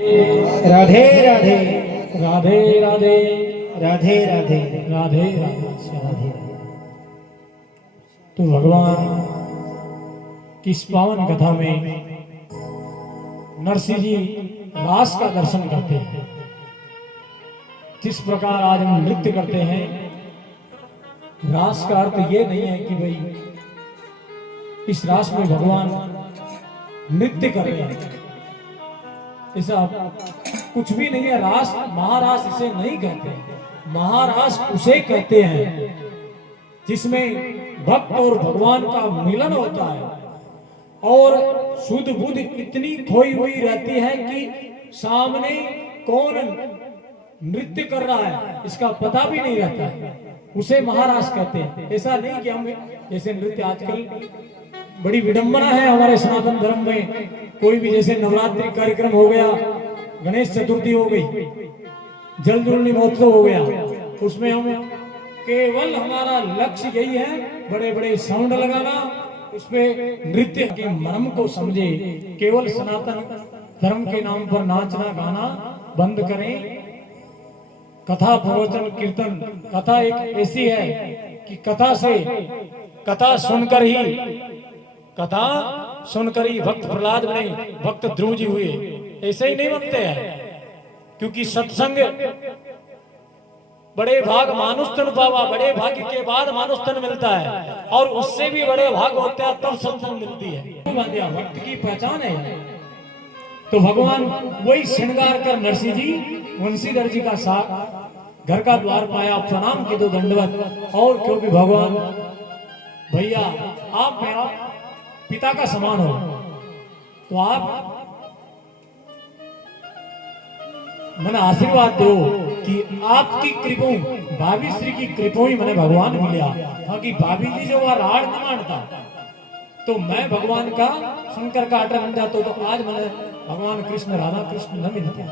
राधे राधे राधे राधे राधे राधे राधे राधे। तो भगवान की इस पावन कथा में नरसिंह जी रास का दर्शन करते हैं। जिस प्रकार आज हम नृत्य करते हैं, रास का अर्थ ये नहीं है कि भाई इस रास में भगवान नृत्य कर रहे हैं, ऐसा कुछ भी नहीं है। रास महारास इसे नहीं कहते हैं। महारास उसे कहते हैं जिसमें भक्त और भगवान का मिलन होता है और शुद्ध बुद्धि इतनी खोई हुई रहती है कि सामने कौन नृत्य कर रहा है इसका पता भी नहीं रहता है, उसे महारास कहते हैं। ऐसा नहीं कि हम जैसे नृत्य आजकल बड़ी विडंबना है हमारे सनातन धर्म में, कोई भी जैसे नवरात्रि कार्यक्रम हो गया, गणेश चतुर्थी हो गई, जल जुलनी महोत्सव हो गया, उसमें हम केवल हमारा लक्ष्य यही है बड़े बड़े साउंड लगाना, उसमें नृत्य के मर्म को समझे। केवल सनातन धर्म के नाम पर नाचना गाना बंद करें। कथा प्रवचन कीर्तन, कथा एक ऐसी है कि कथा सुनकर ही भक्त प्रहलाद बने, भक्त ध्रुव जी हुए। ऐसे ही नहीं बनते हैं, क्योंकि सत्संग बड़े भाग मानुष तन पावा, बड़े भाग्य के बाद मानुष तन मिलता है और उससे भी बड़े भाग होते हैं तब सत्संग मिलती है। भक्त की पहचान है। तो भगवान वही श्रृंगार कर नरसिंह जी वंशीधर जी का साथ घर का द्वार पाया, प्रणाम के दो दंडवत। और क्योंकि भगवान भैया आप मेरा पिता का समान हो, तो आप मैंने आशीर्वाद दो कि आपकी कृपा, भाभी श्री की कृपा ही मैंने भगवान मिला। बाकी भाभी जी जो वह राड़ न मानता, तो मैं भगवान का शंकर का आटा बन जाता, तो आज मैंने भगवान कृष्ण राधा कृष्ण न मिलते।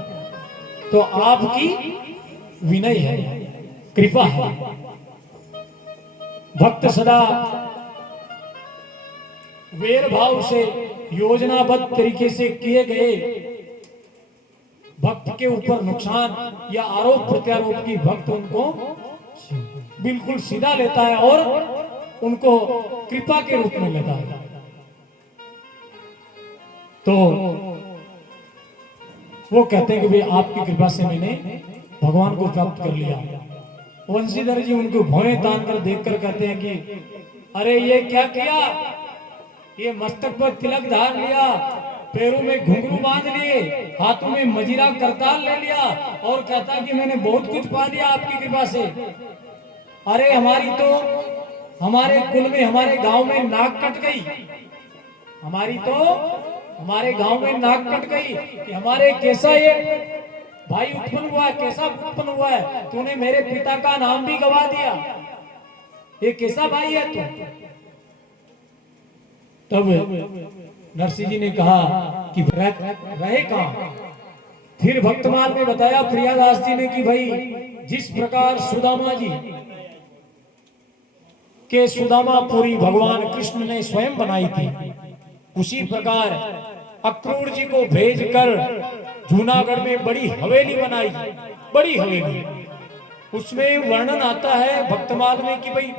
तो आपकी विनय है, कृपा है। भक्त सदा वेर भाव से योजनाबद्ध तरीके से किए गए भक्त के ऊपर नुकसान या आरोप प्रत्यारोप की भक्त उनको बिल्कुल सीधा लेता है और उनको कृपा के रूप में लेता है। तो वो कहते हैं कि भाई आपकी कृपा से मैंने भगवान को प्राप्त कर लिया। वंशीधर जी उनको भौएं तान कर देखकर कहते हैं कि अरे ये क्या किया, ये मस्तक पर तिलक धार लिया, पैरों में घुंघरू बांध लिए, हाथों में मजीरा करताल ले लिया और कहता कि मैंने बहुत कुछ पा लिया आपकी कृपा से। अरे हमारी तो हमारे कुल में, हमारे गांव में नाक कट गई, हमारे गांव में नाक कट गई कि हमारे कैसा ये भाई उत्पन्न हुआ है, कैसा उत्पन्न हुआ है, तूने मेरे पिता का नाम भी गवा दिया, ये कैसा भाई है तू। तब नरसिंह जी ने कहा कि रहे कहां। फिर भक्तमाल ने बताया प्रियादास जी ने कि भाई जिस प्रकार सुदामा जी के सुदामापुरी भगवान कृष्ण ने स्वयं बनाई थी, उसी प्रकार अक्रूर जी को भेजकर जूनागढ़ में बड़ी हवेली बनाई, बड़ी हवेली। उसमें वर्णन आता है भक्तमाल में कि भाई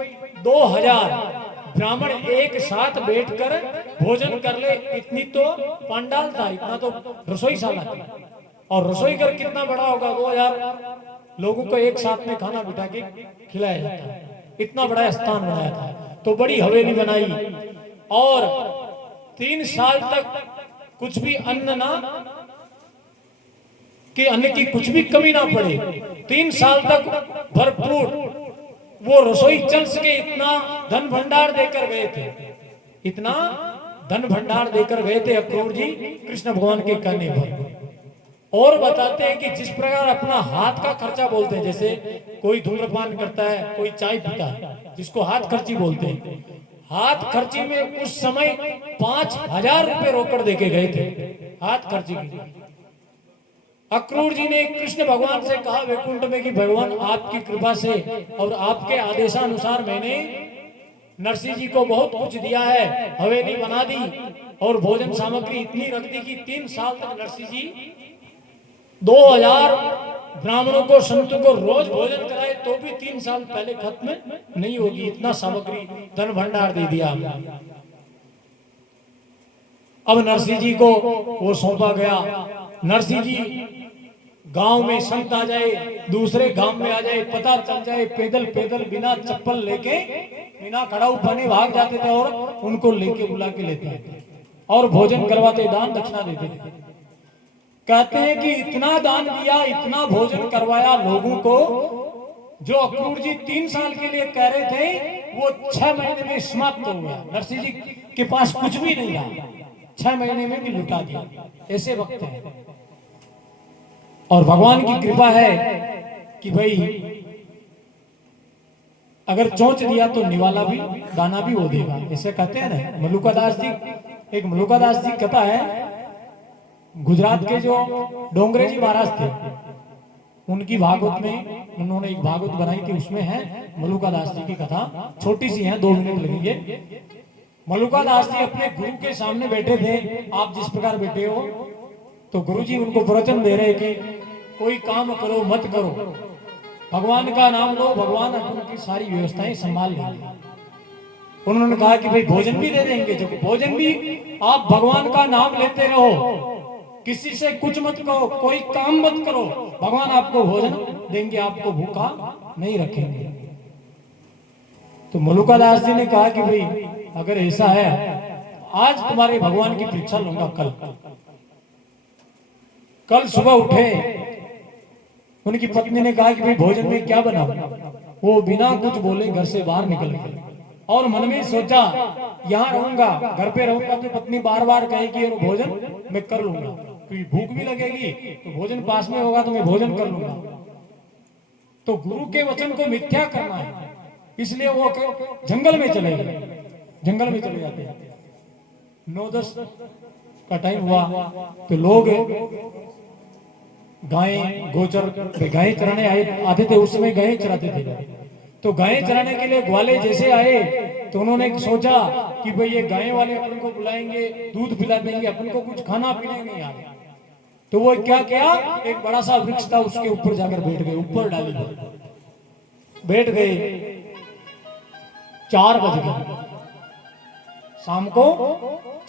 2000 ब्राह्मण एक साथ बैठकर भोजन कर ले, इतनी तो पंडाल था, इतना तो रसोईशाला थी। और रसोई घर कितना बड़ा होगा, 2000 लोगों को एक साथ में खाना बिठा के खिलाया जाता है, इतना बड़ा स्थान बनाया था। तो बड़ी हवेली बनाई और 3 साल तक कुछ भी अन्न की कुछ भी कमी ना पड़े। 3 साल तक भरपूर वो रसोई चल सके, इतना धन भंडार देकर गए थे, इतना धन भंडार देकर गए थे अक्रूर जी कृष्ण भगवान के कहने पर। और बताते हैं कि जिस प्रकार अपना हाथ का खर्चा बोलते हैं, जैसे कोई धूम्रपान करता है, कोई चाय पीता है, जिसको हाथ खर्ची बोलते हैं, हाथ खर्ची में उस समय 5000 रुपए रोकड़ देके गए थे हाथ खर्ची की। अक्रूर जी ने कृष्ण भगवान से कहा वैकुंठ में कि भगवान आपकी कृपा से और आपके आदेशानुसार मैंने नरसिंह जी को बहुत कुछ दिया है, हवेली बना दी और भोजन सामग्री इतनी रख दी कि 3 साल तक नरसिंह जी 2000 ब्राह्मणों को, संतों को रोज भोजन कराए तो भी 3 साल पहले खत्म नहीं होगी, इतना सामग्री धन भंडार दे दिया आपने। अब नरसिंह जी को वो सौंपा गया। नरसिंह जी गांव में संत आ जाए, दूसरे गांव में आ जाए, पता चल जाए, पैदल पैदल बिना चप्पल लेके, बिना खड़ा बने भाग जाते थे और उनको लेके बुला के लेते थे और भोजन करवाते, दान दक्षिणा देते थे। कहते हैं कि इतना दान दिया, इतना भोजन करवाया लोगों को, जो अक्रूर जी 3 साल के लिए कह रहे थे वो 6 महीने में समाप्त हो गया। नरसिंह जी के पास कुछ भी नहीं रहा, 6 महीने में भी लुटा दिया। ऐसे वक्त है और भगवान की कृपा है कि भाई अगर चोंच दिया तो निवाला भी, दाना भी वो देगा, ऐसे कहते हैं ना। मलुकादास जी, एक मलुकादास जी कथा है, गुजरात के जो डोंगरे जी महाराज थे, उनकी भागवत में उन्होंने एक भागवत बनाई थी, उसमें है मलुकादास जी की कथा। छोटी सी है, 2 मिनट लगेंगे। मलुकादास जी अपने गुरु के सामने बैठे थे, आप जिस प्रकार बैठे हो, तो गुरु जी उनको प्रवचन दे रहे कि कोई काम करो मत करो, भगवान का नाम लो, भगवान उनकी सारी व्यवस्थाएं संभाल लेंगे। उन्होंने कहा कि भाई भोजन भी दे देंगे, जो भोजन भी आप भगवान का नाम लेते रहो, किसी से कुछ मत कहो, कोई काम मत करो, भगवान आपको भोजन देंगे, आपको भूखा नहीं रखेंगे। तो मलुकादास जी ने कहा कि भाई अगर ऐसा है, आज तुम्हारे भगवान की परीक्षा लूंगा। कल सुबह उठे, उनकी पत्नी ने कहा कि भाई भोजन में क्या बना। वो बिना कुछ बोले घर से बाहर निकल गए और मन में सोचा यहाँ रहूंगा, घर पे रहूंगा तो पत्नी बार बार कहेगी और भोजन मैं कर लूंगा, क्योंकि भूख भी लगेगी तो भोजन पास में होगा तो मैं भोजन कर लूंगा। तो गुरु के वचन को मिथ्या करना है, इसलिए वो जंगल में चले गए। जंगल में चले जाते हैं, 9-10 का टाइम हुआ तो लोग गायें गोचर गायें चराने आते थे, उस समय गायें चराते थे। तो गायें चराने के लिए ग्वाले जैसे आए तो उन्होंने सोचा कि भाई ये गायें वाले अपन को बुलाएंगे, दूध पिला देंगे, अपन को कुछ खाना पीने नहीं आए। तो वो क्या किया, एक बड़ा सा वृक्ष था, उसके ऊपर जाकर बैठ गए, ऊपर डाली बैठ गए। 4 बज गए, शाम को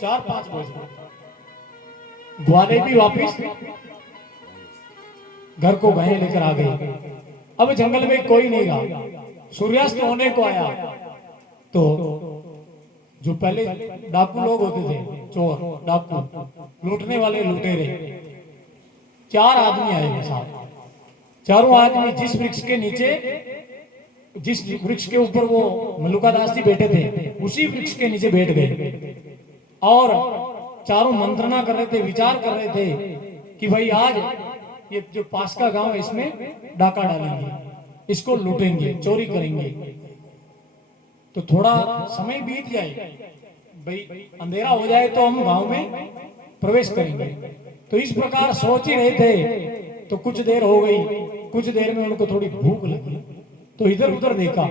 4-5 बज गए। ग्वाले भी वापिस घर को गायें लेकर आ गए। अब जंगल में कोई नहीं रहा, सूर्यास्त होने को आया तो जो पहले डाकू लोग होते थे, चोर डाकू, लूटने वाले लुटेरे, 4 आदमी आए साथ। चारों आदमी जिस वृक्ष के नीचे, जिस वृक्ष के ऊपर वो मलुकादास जी बैठे थे, उसी वृक्ष के नीचे बैठ गए और चारों मंत्रणा कर रहे थे, विचार कर रहे थे कि भाई आज ये जो पास का गांव है इसमें डाका डालेंगे, इसको लूटेंगे, चोरी करेंगे, तो थोड़ा समय बीत जाए, भाई अंधेरा हो जाए तो हम गांव में प्रवेश करेंगे। तो इस प्रकार सोच ही रहे थे। तो कुछ देर हो गई, कुछ देर में उनको थोड़ी भूख लगी, तो इधर उधर देखा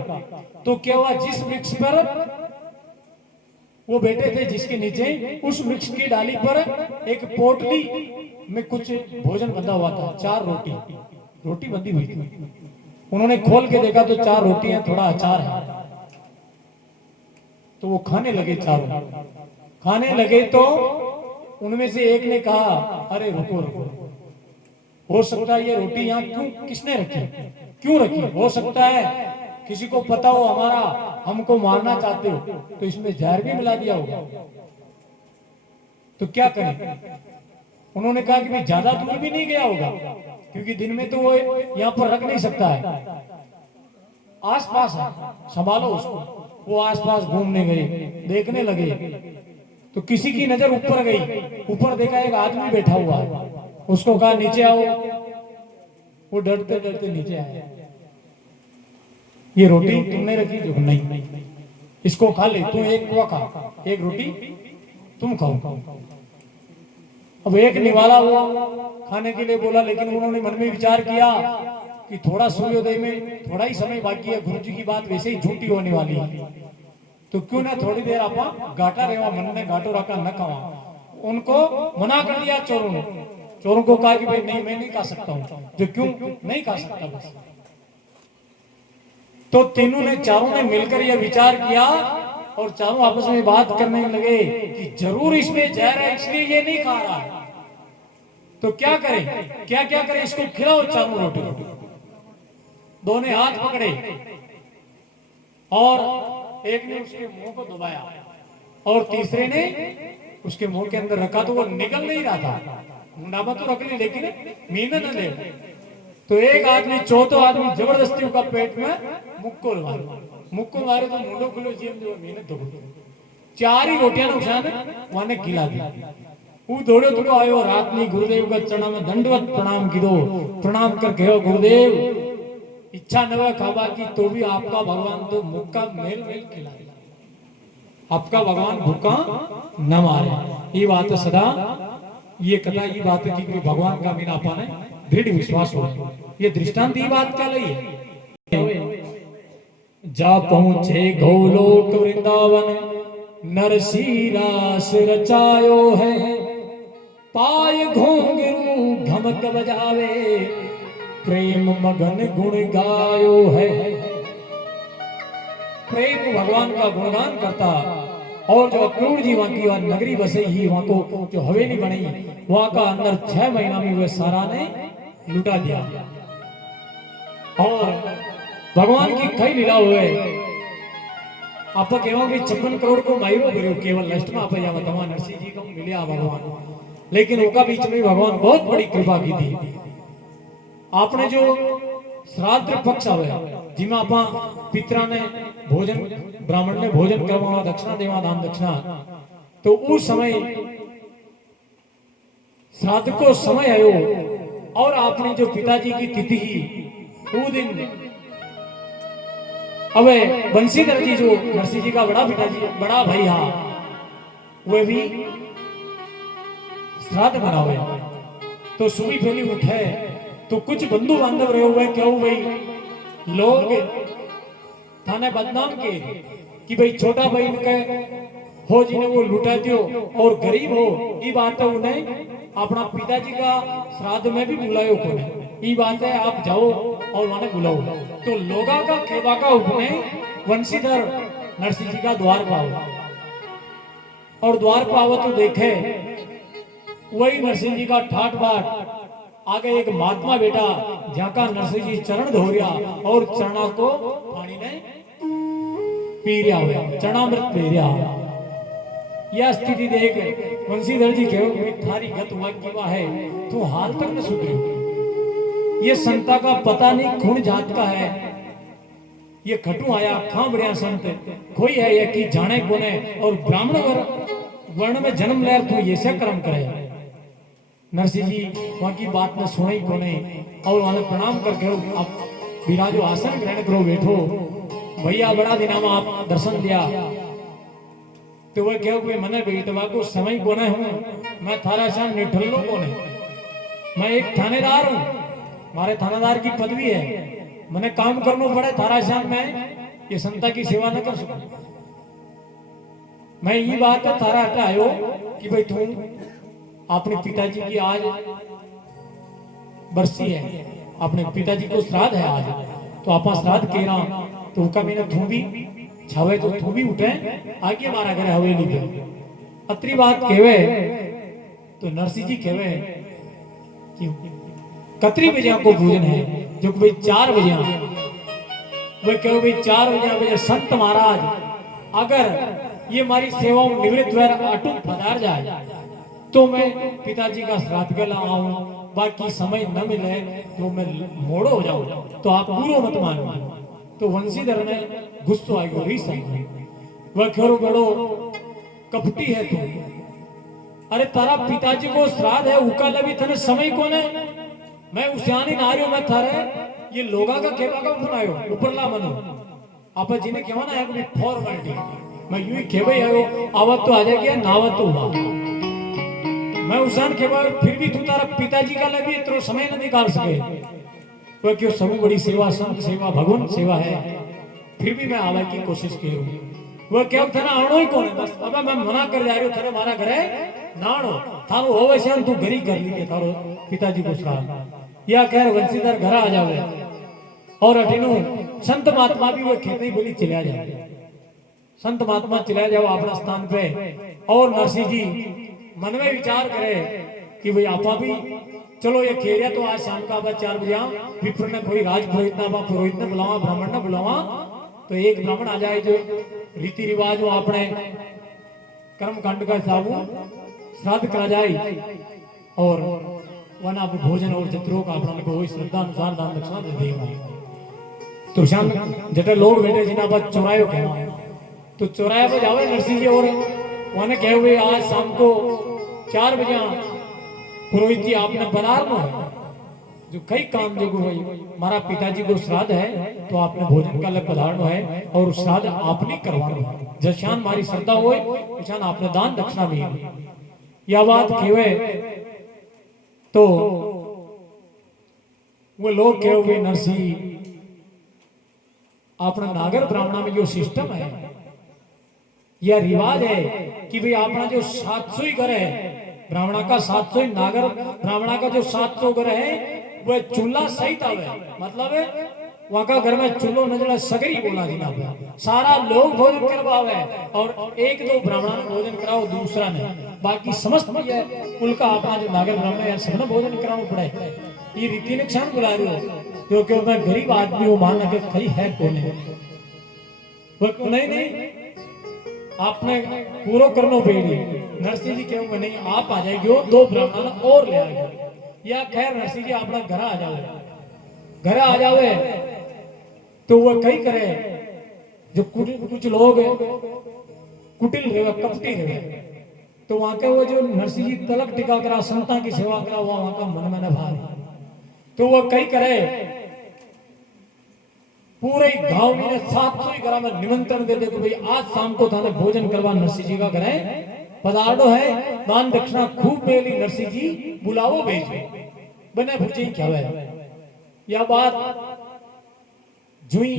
तो क्या हुआ, जिस वृक्ष पर वो बैठे थे, जिसके नीचे, उस वृक्ष की डाली पर एक पोटली में कुछ भोजन बंधा हुआ था। 4 रोटी बंधी हुई थी। उन्होंने खोल के देखा तो 4 रोटियां, थोड़ा अचार है। तो वो खाने लगे, चारों खाने लगे। तो उनमें से एक ने कहा, अरे रुको रुको, हो सकता है ये रोटी यहाँ क्यों, किसने रखी, क्यों रखी, हो सकता है किसी को पता हो हमारा, हमको मारना चाहते हो, तो इसमें जहर भी मिला दिया होगा, तो क्या करें। उन्होंने कहा कि भाई ज्यादा दूर भी नहीं गया होगा, क्योंकि दिन में तो वो यहाँ पर रख नहीं सकता है, आसपास है, संभालो उसको। वो आसपास घूमने गए, देखने लगे तो किसी की नजर ऊपर गई, ऊपर देखा एक आदमी बैठा हुआ है। उसको कहा नीचे आओ, वो डरते डरते नीचे आया। ये रोटी तुमने रखी, जो नहीं, इसको खा ले, तू एक कुआ खा, एक रोटी तुम खाओ। अब एक निवाला हुआ, खाने के लिए बोला, लेकिन उन्होंने मन में विचार किया कि थोड़ा सूर्योदय में थोड़ा ही समय बाकी है, गुरु जी की बात वैसे ही झूठी होने वाली है, तो क्यों ना थोड़ी देर आप गाटा रेवा, मन में गाटो रखा न खावा। उनको मना कर दिया चोरों ने। चोरों को कहा कि भाई नहीं, मैं नहीं खा सकता हूं। जो क्यों नहीं खा सकता बस। तो तीनों ने, चारों ने मिलकर यह विचार किया और चारों आपस में बात करने लगे कि जरूर इसमें जहर है, इसलिए ये नहीं खा रहा है। तो क्या करें, क्या क्या करें, इसको खिलाओ चारों रोटी। दोनों ने हाथ पकड़े और एक ने उसके मुंह को दबाया और तीसरे ने उसके मुंह के अंदर रखा, तो वो निकल नहीं रहा था। मुंडामा तो रख ली लेकिन मीना न ले। तो एक आदमी, चौथा आदमी जबरदस्ती उसका पेट में मुक्को मारे तो मुंडो खुलो जीव जो मेहनत दो। चार ही रोटियां उठाने वाने खिला दी। वो दौड़ो तो आयो रात में गुरुदेव का चरण में दंडवत प्रणाम कीधो। प्रणाम कर कहो गुरुदेव, इच्छा न हो खावा की तो भी आपका भगवान तो मुक्का मेल मेल खिला, आपका भगवान भूखा न मारे। ये बात सदा, ये कथा ये बात है कि भगवान का बिना पाने दृढ़ विश्वास हो। ये दृष्टांत ये बात क्या लई है। जा पहुंचे गोलोक वृंदावन, नरसी रास रचायो है। पाय घोंघरू धमक बजावे, प्रेम मगन गुण गायो है। प्रेम भगवान का गुणगान करता और जो अक्रूर जी वहां की नगरी बसे ही, वहां को जो हवेली बनी, वहां का अंदर 6 महीना में वह सारा ने लुटा दिया। और भगवान की कई लीला हुए। आप कहो कि 56 करोड़ को मायरो भरो केवल नष्ट में आप जावा तमा नरसिंह जी को मिले भगवान। लेकिन उनका बीच में भगवान बहुत बड़ी कृपा की थी। आपने जो श्राद्ध पक्ष आवे जिमा आपा पितरा ने भोजन, ब्राह्मण ने भोजन करवा, दक्षिणा देवा, दान दक्षिणा, तो उस समय श्राद्ध को समय आयो और आपने जो पिताजी की तिथि वो दिन, अबे बंसीधर जी जो नरसिंह जी का बड़ा पिताजी, बड़ा भाई हा, वे भी श्राद्ध मनावे। तो सुबह पहली उठे तो कुछ बंधु बांधव रहे हुए, क्यों भाई लोग थाने बदनाम के कि भाई छोटा भाई के हो जिन्हें वो लुटा दियो और गरीब हो, ये बात है उन्हें अपना पिताजी का श्राद्ध में भी बुलायो को नहीं। ये बात है आप जाओ और वहां बुलाओ। तो लोगा का खेबा का उपने वंशीधर नरसिंह जी का द्वार पाओ और द्वार पाओ तो देखे वही नरसिंह जी का ठाट बाट आगे एक महात्मा बेटा जाका नरसिंह जी चरण धो रहा और चरणा को पानी ने पी रहा हुआ, चरणामृत पी रहा। यह स्थिति देख वंशीधर जी कहो थारी गत वाक्य है, तू हाल तक न सुधरी। ये संता का पता नहीं खून जात का है, ये खटू आया खाम रहा संत कोई है ये कि जाने कोने और ब्राह्मण वर्ण में जन्म ले तू ये से कर्म करे। नरसिंह जी वहां की बात ने सुनी कोने और वहां प्रणाम करके आप विराजो, आसन ग्रहण करो, बैठो भैया, बड़ा दिना में आप दर्शन दिया। तो वह कहो कि मने बेटवा को समय कोने हूं, मैं थारा शान निठल्लो कोने, मैं एक थानेदार हूं, मारे थानेदार की पदवी है, मने काम करना पड़े थारा शान में ये संता की सेवा न कर सकूं। मैं ये बात है थारा हटा आयो कि भाई तू अपने पिताजी की आज बरसी है, अपने पिताजी को श्राद्ध है आज, तो आपा श्राद्ध के रहा तो उनका मैंने तू भी छावे तो तू भी उठे आगे मारा करे हवेली पे। अत्री बात कहवे तो नरसिंह जी कहवे कि कतरी बजे आपको भोजन है, जो कि भाई 4 बजे। वे कहो भाई 4 बजे संत महाराज अगर ये हमारी सेवाओं निवृत्त व अटूट पधार जाए तो मैं पिताजी का श्राद्ध के ला आऊं, बाकी समय न मिले तो मैं मोड़ो हो जाऊं, तो आप पूरा मत मानो। तो वंशीधर ने गुस्सा आई गो रीस आई, वह खेरो बड़ो कपटी है तू, अरे तारा पिताजी को श्राद्ध है उका लभी थने समय कोने, मैं उसियानी नारियो में थारे ये लोगा का खेबा का बनायो ऊपरला मनो आप जिन्हें कहवाना है अपनी फॉर्मेलिटी, मैं यूं ही खेबे आयो आवत तो आ जाएगी नावत तो हुआ, मैं उसान खेबा फिर भी तू तारा पिताजी का लगी इतना समय न निकाल सके। वह क्यों सब बड़ी सेवा, संत सेवा, भगवान सेवा है, फिर भी मैं आवे की कोशिश की हूं। वह क्या थाना आवणो ही कौन है, बस अब मैं मना कर जा रही हूं, थारे मारा घरे नाणो थारो होवे श्याम तू घरी कर ली के थारो पिताजी को श्राद्ध या खैर वंशीधर घर आ जावे और अठीनु संत महात्मा भी वो खेती बोली चला जाए संत महात्मा चला जाओ अपना स्थान पे और नरसिंह जी मन में विचार करे कि भाई आपा भी चलो ये खेरिया तो आज शाम का 4 बजे विप्र ने कोई राज पुरोहित ना पुरोहित ने बुलावा ब्राह्मण ने बुलावा तो एक ब्राह्मण आ जाए जो रीति रिवाज वो अपने कर्म कांड का हिसाब श्राद्ध करा जाए और वन आप भोजन और जत्रों का अपना को श्रद्धा अनुसार दान दक्षिणा दे देगा तो शाम जटे लोग बैठे जिन्हें बात चौराहे कहवा तो चौराहे पर जावे नरसिंह जी और वहां कहे हुए आज शाम को 4 बजे पुरोहित जी आपने बनारना है जो कई काम जो भाई हमारा पिताजी को श्राद्ध है तो आपने भोजन का लग पधारना है और श्राद्ध आपने करवाना है जशान हमारी श्रद्धा होए उशान आपने दान दक्षिणा भी यह बात केवे तो वो लोग कहे हुए नरसिंह अपना नागर ब्राह्मणा में जो सिस्टम है यह रिवाज है कि भाई अपना जो 700 ही घर है ब्राह्मणा का 700 ही नागर ब्राह्मणा का जो 700 घर है वह चूल्हा सहित आवे मतलब वहां का घर में चूल्हो नजर सगरी बोला जिना सारा लोग भोजन करवावे और 1-2 ब्राह्मणा ने भोजन कराओ दूसरा ने बाकी समस्त ये कुल का अपना जो नागर ब्राह्मण है सबने भोजन कराना पड़े ये रीति नुकसान बुला रहे हो क्योंकि मैं गरीब आदमी हूं मान के कहीं है कौन है वो नहीं आपने पूरा करनो पेड़ी नरसिंह जी कहूंगा नहीं आप आ जाएगी 2 ब्राह्मण और ले आएंगे या खैर नरसिंह जी अपना घर आ जावे तो वो कई करे जो कुछ लोग कुटिल रहे कपटी रहे तो वहां के वो जो नरसिंह जी तलक टिका करा संता की सेवा करा वहां का मन में भारी तो वो कई करे पूरे गांव में 700 ही घर में निमंत्रण दे दे कि भाई आज शाम को थाने भोजन करवा नरसिंह जी का घर है पधारो है दान दक्षिणा खूब मेली नरसिंह जी बुलाओ भेजे बने भुजी क्या है यह बात जुई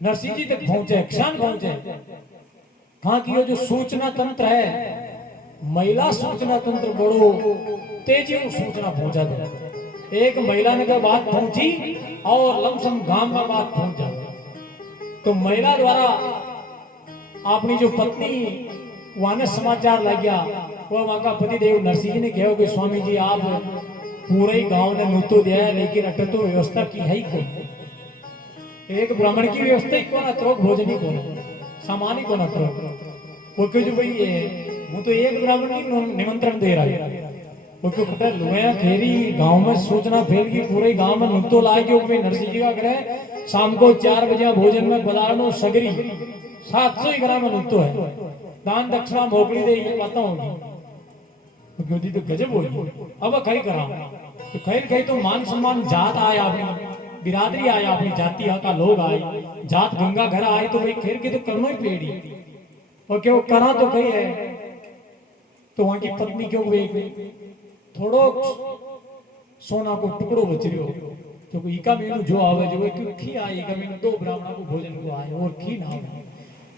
नरसिंह जी तक पहुंचे क्षण पहुंचे कहां की जो सूचना तंत्र है महिला सूचना तंत्र बड़ो तेजी में सूचना पहुंचा दे एक महिला ने बात पहुंची और लमसम गांव में बात पहुंच जाए तो महिला द्वारा अपनी जो पत्नी वहां समाचार लग गया वो वहां का पति देव नरसिंह जी ने कहा कि स्वामी जी आप पूरे ही गांव ने नुतो दिया है लेकिन अटे तो व्यवस्था की है ही कौन एक ब्राह्मण की व्यवस्था ही कौन अत्रो भोजन ही कौन सामान ही कौन अत्रो वो क्यों जो भाई वो तो एक ब्राह्मण की निमंत्रण दे रहा है वो क्यों पता लोया खेरी गांव में सूचना फैल गई पूरे गांव में नुतो लाए के नरसिंह जी का घर शाम को 4 बजे भोजन में पधारनो सगरी 700 ही ग्राम में नुतो है दान दक्षिणा मोकली दे ये पता होगी क्योंकि तो गजब होगी अब कहीं करा तो कहीं तो मान सम्मान जात आया अपनी बिरादरी आया अपनी जाति का लोग आए जात गंगा घर आए तो भाई खेर के तो करना ही पेड़ी और क्यों करा तो कहीं है तो वहां की पत्नी क्यों थोड़ो सोना को टुकड़ो बच रही हो क्योंकि इका मेनू जो आवे जो क्यों खी आए इका मेनू 2 ब्राह्मणों को भोजन को आए और खी ना आवे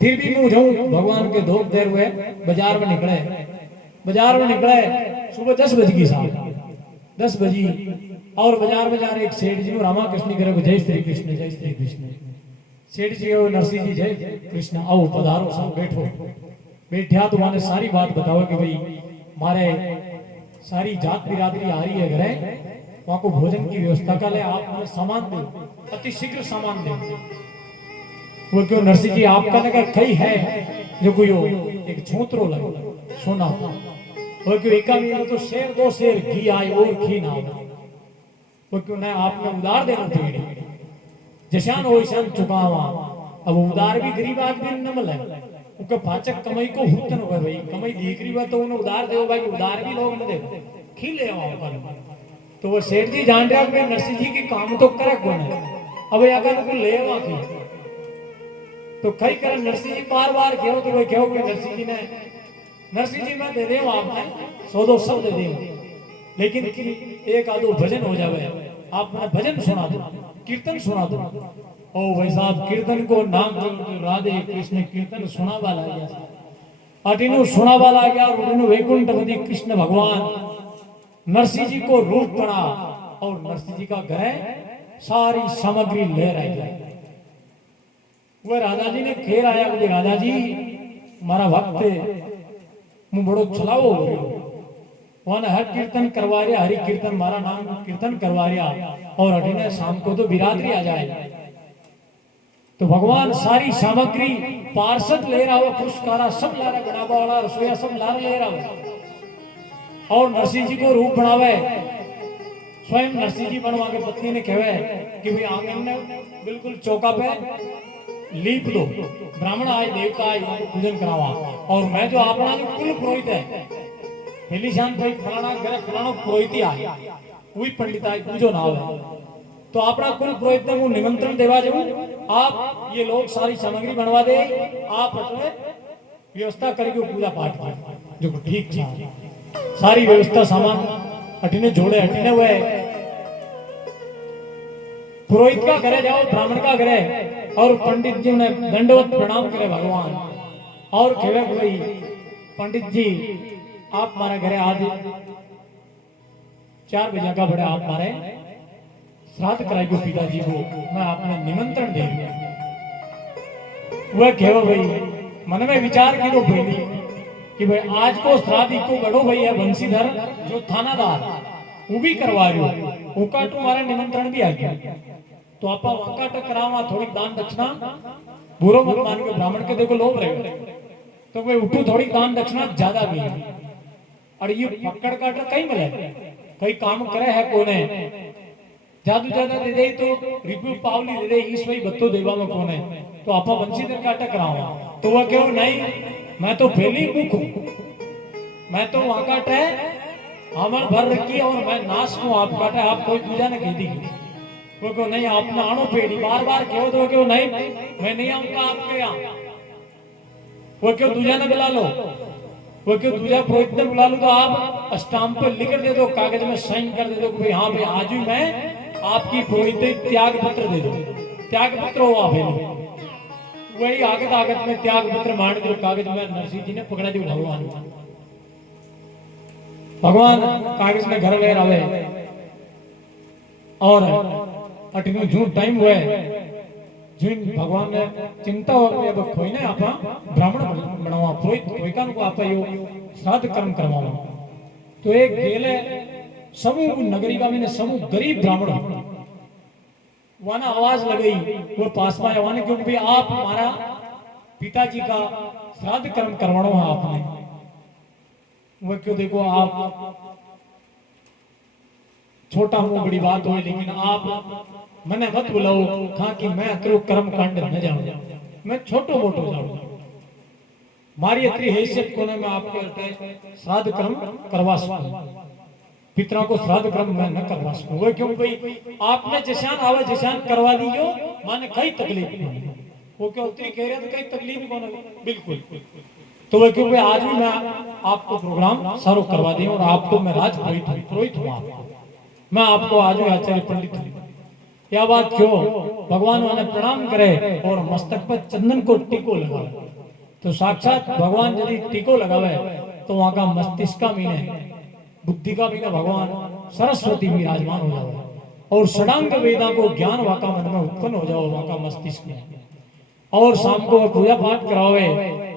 फिर भी मैं जाऊं भगवान के धोख देर हुए बाजार में निकले सुबह 10 बजे की साथ 10 बजे और बाजार में जा रहे एक सेठ जी रामा कृष्ण करे जय श्री कृष्ण सेठ जी और नरसिंह जी जय कृष्ण आओ पधारो सब बैठो बैठा तो माने सारी बात बताओ कि भाई मारे सारी जात बिरादरी आ रही है घरे वहां को भोजन की व्यवस्था का ले आप मुझे सामान दो अति शीघ्र सामान दो वो क्यों नरसिंह जी आपका नगर कई है जो कोई हो एक छोतरो लगे सोना वो क्यों एका में तो शेर 2 शेर घी आए और घी ना वो क्यों ना आपने उधार देना चाहिए जशान हो ईशान चुकावा अब उधार भी गरीब आदमी न मिले उनके पाचक कमाई को हुतन हो भाई कमाई दीकरी बा तो उन्हें उधार दे भाई उधार भी लोग न दे खिले आओ तो वो सेठ जी जान रहा कि नरसिंह जी के काम तो करे कौन है अब अगर को ले आवा की तो कई कर नरसिंह जी बार-बार कहो तो भाई कहो कि नरसिंह जी ने नरसिंह जी मैं दे दे आपने 100-2 सब दे दे लेकिन एक आधो भजन हो जावे आप मैंने भजन सुना दो कीर्तन सुना दो ओ भाई साहब कीर्तन को नाम राधे कृष्ण कीर्तन सुना वाला अटीनु सुनावा लाग्या और उन्हें वैकुंठपति कृष्ण भगवान नरसिंह जी को रूप पड़ा और नरसिंह जी का घर सारी सामग्री ले रहे वह राजा जी ने घेर आया कि राजा जी मारा भक्त मुंह बड़ो चलाओ हो रहे वहां हर कीर्तन करवा रहा हरि कीर्तन मारा नाम कीर्तन करवा रहा और अठीने शाम को तो बिरादरी आ जाए तो भगवान सारी सामग्री पार्षद ले रहा हो पुष्कारा सब ला रहा गणाबा वाला रसोईया सब ला ले रहा हो और नरसिंह जी को रूप बनावे स्वयं नरसिंह जी बनवा के पत्नी ने कहे कि भाई आंगन में बिल्कुल चौका पे लीप दो ब्राह्मण आए देवता आए उनको पूजन करावा और मैं जो अपना जो कुल पुरोहित है पहली शान भाई फलाना घर फलाना पुरोहित आए वही पंडित आए पूजो नाव है तो अपना कुल पुरोहित ने वो निमंत्रण देवा जाऊं आप ये लोग सारी सामग्री बनवा दे आप व्यवस्था करके पूजा पाठ की जो ठीक था सारी व्यवस्था सामान अठीने जोड़े अठीने हुए पुरोहित का घरे जाओ ब्राह्मण का घरे और पंडित जी ने दंडवत प्रणाम करे भगवान और कहे भाई पंडित जी आप हमारे घरे आज 4 बजे का बड़े आप हमारे श्राद्ध कराइयो पिताजी को मैं आपने निमंत्रण दे वह कहो भाई मन में विचार की तो पहली कि भाई आज को श्राद्ध को बड़ो भाई है बंसीधर जो थानादार वो भी करवा रहे हो उका तुम्हारा निमंत्रण भी आ गया तो आप वका टकरावा थोड़ी दान दक्षिणा बुरो मत मान के ब्राह्मण के देखो लोभ रहे तो भाई उठू थोड़ी दान दक्षिणा ज्यादा भी है और ये पकड़ काट कहीं मिले कई काम करे है कोने जादू ज्यादा दे दे तो रिव्यू पावली दे दे इस वही बत्तो देवा में कोने तो आपा बंसीधर का टकरावा तो वह क्यों नहीं मैं तो पहली मुख हूं मैं तो वहां काट है अमर भर रखी और मैं नाश हूं आप काटे आप कोई पूजा न की दी वो क्यों नहीं आप ना आनो पेड़ी बार बार क्यों तो क्यों नहीं मैं नहीं आऊंगा आपके यहाँ वो क्यों दूजा ने बुला लो वो क्यों दूजा पुरोहित ने बुला लो तो आप स्टाम्प पे लिख दे दो कागज में साइन कर दे दो कि भाई हाँ भाई आज ही मैं आपकी पुरोहित त्याग पत्र दे दो त्याग पत्र हो आप वही आगत में त्याग पत्र मार दो कागज में नरसिंह जी ने पकड़ा दिया भगवान कागज में घर ले रहे और अटनो जो टाइम हुए जिन भगवान ने चिंता और अब कोई ने आपा ब्राह्मण बनावा पुरोहित कोई का को आपा यो श्राद्ध कर्म करवावा तो एक गेले समूह नगरी का मैंने समूह गरीब ब्राह्मण वाना आवाज लगाई वो पास में आवाने क्योंकि आप हमारा पिताजी का श्राद्ध कर्म करवाना है आपने वो क्यों देखो आप छोटा मुंह बड़ी बात हो लेकिन आप मने मत बुलाओ कहा कि मैं अतरो कर्म कांड न जाऊं मैं छोटो मोटो जाऊं मारी इतनी हैसियत को मैं आपके श्राद्ध कर्म करवा सकूं पितरों को श्राद्ध कर्म मैं न करवा सकूं वो क्यों भाई आपने जैसान आवे जैसान करवा दियो माने कई तकलीफ नहीं वो क्या उतरी कह रहे तो कई तकलीफ कौन बिल्कुल तो वो क्यों भाई आज भी मैं आपको प्रोग्राम सारो करवा दूं और आपको मैं राज पुरोहित हूं आपको मैं आपको आज भी आचार्य पंडित हूं क्या बात क्यों भगवान माने प्रणाम करे और मस्तक पर चंदन को टीको लगावे तो साक्षात भगवान यदि टीको लगावे तो वहां का मस्तिष्क का मीने बुद्धि का मीने भगवान सरस्वती विराजमान हो जाओ और षडांग वेदा को ज्ञान वहां का मन में उत्पन्न हो जाओ वहां का मस्तिष्क में और शाम को पूजा पाठ करावे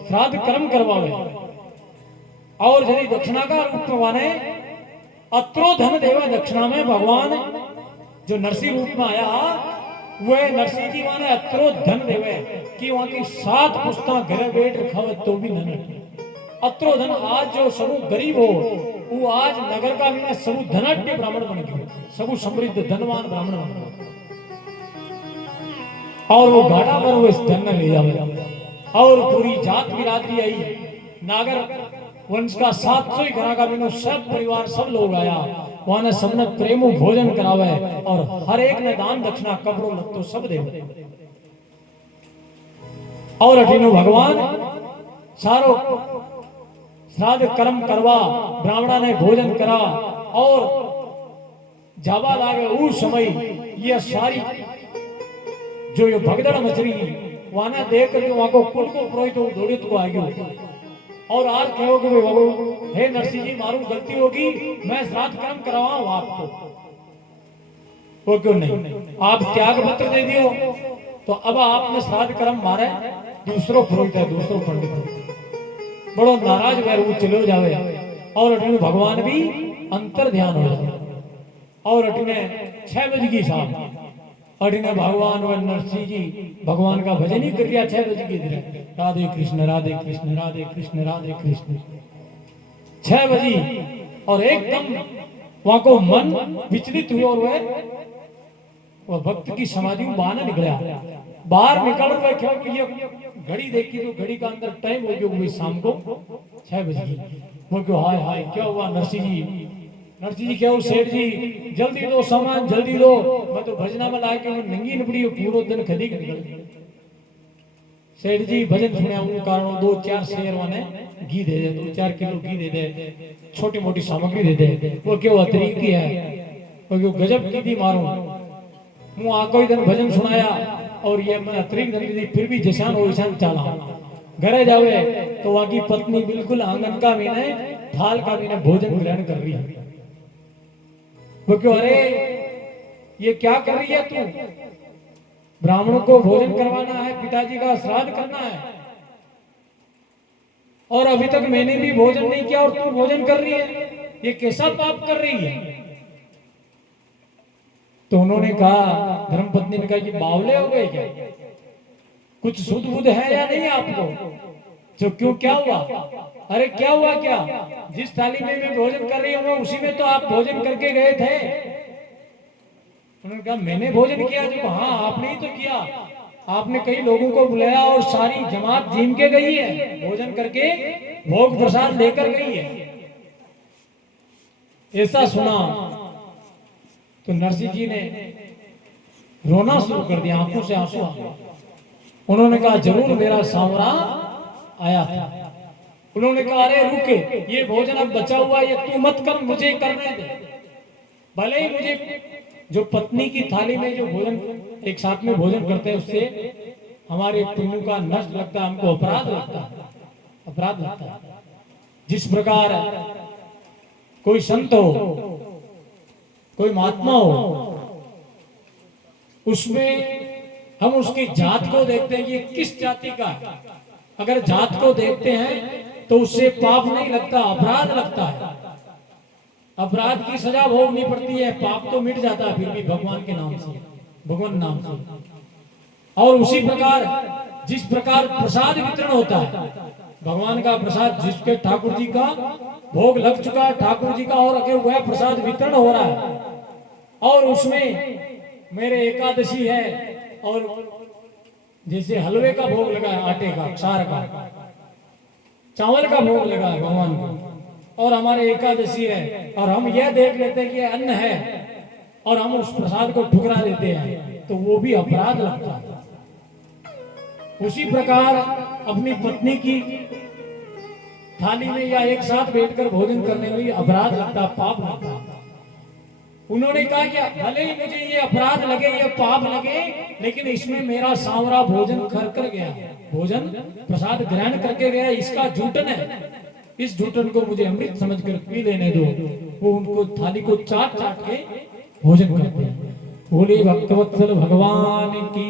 श्राद्ध कर्म करवावे और यदि दक्षिणा का रूप माने अत्रो धन देवा दक्षिणा में भगवान जो नरसिंह रूप में आया वह नरसिंह जी माने अत्रो धन देवे कि वहां की 7 पुस्ता घर बैठ रखावे तो भी न अत्रो धन आज जो समूह गरीब हो वो आज नगर का भी समूह धनाढ्य ब्राह्मण बन गए समूह समृद्ध धनवान ब्राह्मण बन गए और वो घाटा पर वो इस धन में ले जावे और पूरी जात बिरादरी आई नागर वंश का 700 घरा का बिनो सब परिवार सब लोग आया वहां ने सबने प्रेमो भोजन करावे और हर एक ने दान दक्षिणा कपड़ों लत्तो सब दे और अठीनो भगवान सारो श्राद्ध कर्म करवा ब्राह्मणा ने भोजन करा और जावा लागे उस समय ये सारी जो भगदड़ मचरी वहां देख करके वहां को कुल को पुरोहित दौड़ित को आ गयो और आज कहो कि भगवान हे नरसिंह जी मारू गलती होगी, मैं श्राद्ध कर्म करवाऊं आपको, वो क्यों नहीं? आप त्याग पत्र दे दियो, तो अब आपने श्राद्ध कर्म मारे दूसरो पुरोहित है, दूसरो पंडित है, बड़ो नाराज वह वो चलो जावे और अटने भगवान भी अंतर ध्यान हो जाए। और अटने 6 बजे की शाम अटने भगवान व नरसिंह जी भगवान का भजन ही कर दिया 6 बजे की तरह, राधे कृष्ण राधे कृष्ण राधे कृष्ण राधे कृष्ण 6 बजे। और एकदम वहां को मन विचलित हुआ और वह भक्त की समाधि में बाहर निकला। बाहर निकल रहे क्योंकि ये घड़ी देखी तो घड़ी का अंदर टाइम हो गया हुई शाम को 6 बजे। वो क्यों हाय हाय क्या हुआ नरसिंह जी क्या हो सेठ जी जल्दी दो सामान जल्दी दो, मैं तो भजना में लाके नंगी निपड़ी पूरा दिन खदी के निकल। सेठ जी भजन सुने उन कारण 2-4 शेर वाने घी दे दे, 2-4 किलो घी दे दे, छोटी मोटी सामग्री दे दे। वो क्यों अतरीक की है, वो क्यों गजब की थी मारूं मुँह आको ही दिन भजन सुनाया और ये मैं अतिरिक्त दी, फिर भी जशान हो ईशान चला घरे जावे तो वहां की पत्नी बिल्कुल आंगन का भी नहीं थाल का भी नहीं भोजन ग्रहण कर रही है। वो क्यों अरे ये क्या कर रही है तू, ब्राह्मणों को भोजन करवाना है, पिताजी का श्राद्ध करना है और अभी तक मैंने भी भोजन नहीं किया और तू भोजन कर रही है, ये कैसा पाप कर रही है? तो उन्होंने कहा धर्मपत्नी ने कहा कि बावले हो गए क्या, कुछ सुध बुध है या नहीं आपको? जो क्यों क्या हुआ? अरे क्या हुआ क्या, जिस थाली में मैं भोजन कर रही हूँ उसी में तो आप भोजन करके गए थे। उन्होंने कहा मैंने भोजन किया? जो हाँ आपने ही तो किया, आपने कई लोगों को बुलाया और सारी जमात जिम के गई है, भोजन करके भोग प्रसाद लेकर गई है। ऐसा सुना तो नरसिंह जी ने रोना शुरू कर दिया, आंखों से आंसू आ गए। उन्होंने कहा जरूर मेरा सांवरा आया था। उन्होंने कहा अरे रुके, ये भोजन अब बचा हुआ ये तू मत कर, मुझे करने दे। भले ही मुझे जो पत्नी की थाली में जो भोजन एक साथ में भोजन करते हैं उससे हमारे पुण्य का नष्ट लगता है, हमको अपराध लगता है। जिस प्रकार कोई संत हो कोई महात्मा हो उसमें हम उसकी जात को देखते हैं, ये किस जाति का है। अगर जात को देखते हैं तो उससे पाप नहीं लगता, अपराध लगता है। अपराध की सजा भोगनी पड़ती है, पाप तो मिट जाता है फिर भी भगवान के नाम से, भगवान नाम से। और उसी प्रकार जिस प्रकार प्रसाद वितरण होता है, भगवान का प्रसाद जिसके ठाकुर जी का भोग लग चुका है ठाकुर जी का और अगर वह प्रसाद वितरण हो रहा है और उसमें मेरे एकादशी है और जैसे हलवे का भोग लगा है, आटे का क्षार का चावल का भोग लगा है भगवान को और हमारे एकादशी है और हम यह देख लेते हैं कि अन्न है और हम उस प्रसाद को ठुकरा देते हैं तो वो भी अपराध लगता है। उसी प्रकार अपनी पत्नी की थाली में या एक साथ बैठकर भोजन करने में अपराध लगता, पाप लगता। उन्होंने कहा कि भले ही मुझे ये अपराध लगे ये पाप लगे लेकिन इसमें मेरा सांवरा भोजन कर गया, भोजन प्रसाद ग्रहण करके गया, इसका झूठन है, इस झूठन को मुझे अमृत समझकर पी लेने दो। वो उनको थाली को चाट चाट के भोजन करते हैं। बोले भक्तवत्सल भगवान की